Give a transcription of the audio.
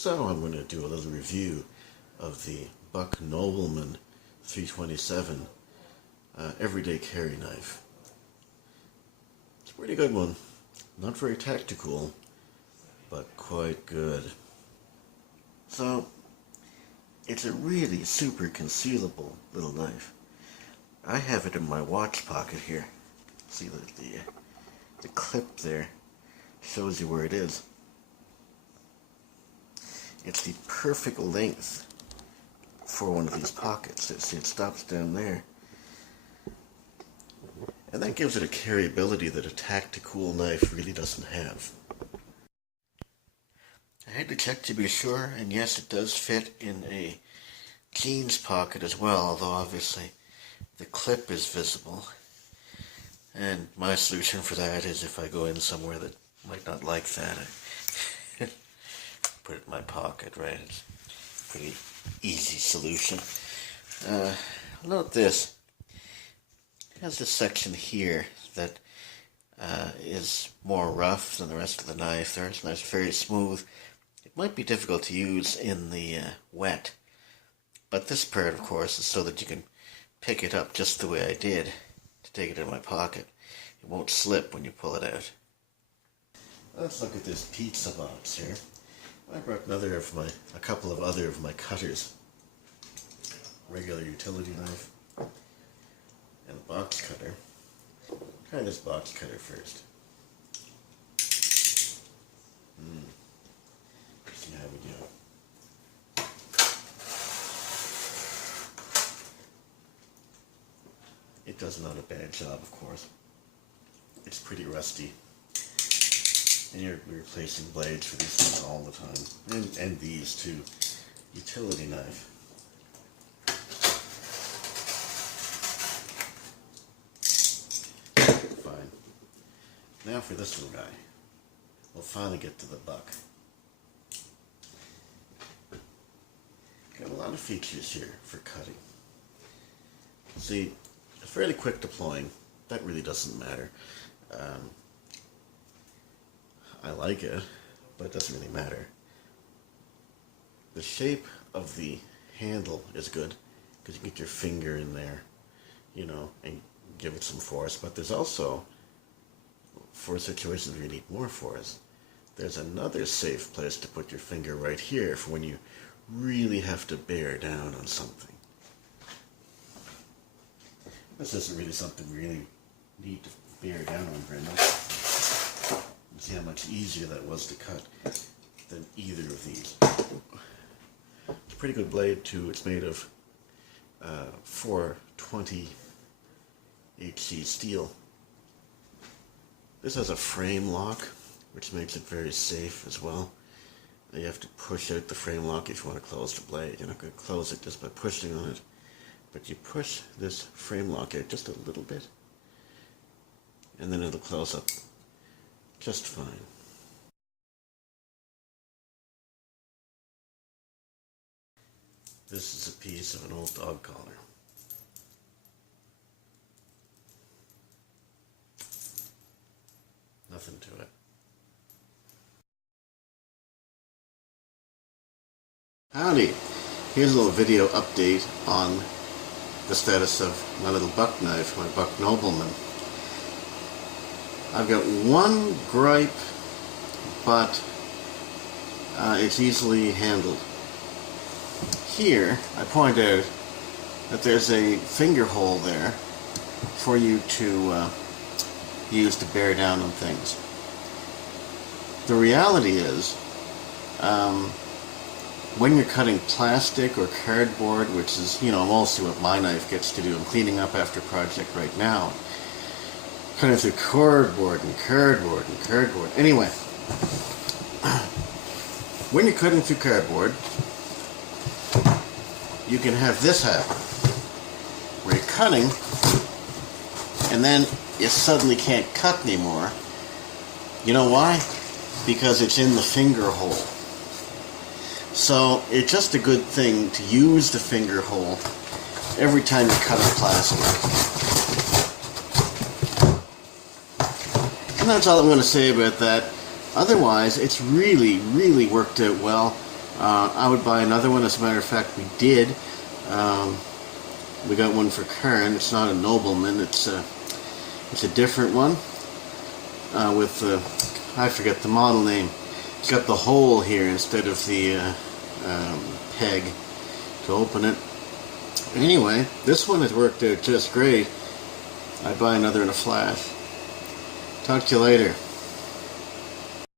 So I'm going to do a little review of the Buck Nobleman 327 everyday carry knife. It's a pretty good one. Not very tactical, but quite good. So, it's a really super concealable little knife. I have it in my watch pocket here. See the clip there shows you where it is. It's the perfect length for one of these pockets. See, it stops down there. And that gives it a carryability that a tactical knife really doesn't have. I had to check to be sure, and yes, it does fit in a jeans pocket as well, although obviously the clip is visible. And my solution for that is if I go in somewhere that might not like that, I put it in my pocket, right? It's a pretty easy solution. Note this. It has this section here that is more rough than the rest of the knife. The rest of the knife is very smooth. It might be difficult to use in the wet, but this part, of course, is so that you can pick it up just the way I did to take it in my pocket. It won't slip when you pull it out. Let's look at this pizza box here. I brought a couple of other of my cutters. Regular utility knife and a box cutter. Try this box cutter first. See how we do. It does not a bad job, of course. It's pretty rusty. And you're replacing blades for these things all the time. And these too. Utility knife. Fine. Now for this little guy. We'll finally get to the buck. Got a lot of features here for cutting. See, fairly quick deploying. That really doesn't matter. I like it, but it doesn't really matter. The shape of the handle is good because you get your finger in there, you know, and give it some force. But there's also, for situations where you need more force, there's another safe place to put your finger right here for when you really have to bear down on something. This isn't really something we really need to bear down on very much. See how much easier that was to cut than either of these. It's a pretty good blade too. It's made of 420 HC steel. This has a frame lock, which makes it very safe as well. You have to push out the frame lock if you want to close the blade. You're not going to close it just by pushing on it, but you push this frame lock out just a little bit, and then it'll close up just fine. This is a piece of an old dog collar. Nothing to it. Howdy! Here's a little video update on the status of my little buck knife, my Buck Nobleman. I've got one gripe, but it's easily handled. Here, I point out that there's a finger hole there for you to use to bear down on things. The reality is, when you're cutting plastic or cardboard, which is, you know, mostly what my knife gets to do, I'm cleaning up after a project right now. Cutting through cardboard and cardboard and cardboard. Anyway, when you're cutting through cardboard, you can have this happen, where you're cutting, and then you suddenly can't cut anymore. You know why? Because it's in the finger hole. So it's just a good thing to use the finger hole every time you're cutting plastic. And that's all I'm going to say about that. Otherwise, it's really, really worked out well. I would buy another one. As a matter of fact, we did. We got one for Karen. It's not a Nobleman. It's a different one with I forget the model name. It's got the hole here instead of the peg to open it. Anyway, this one has worked out just great. I'd buy another in a flash. Talk to you later.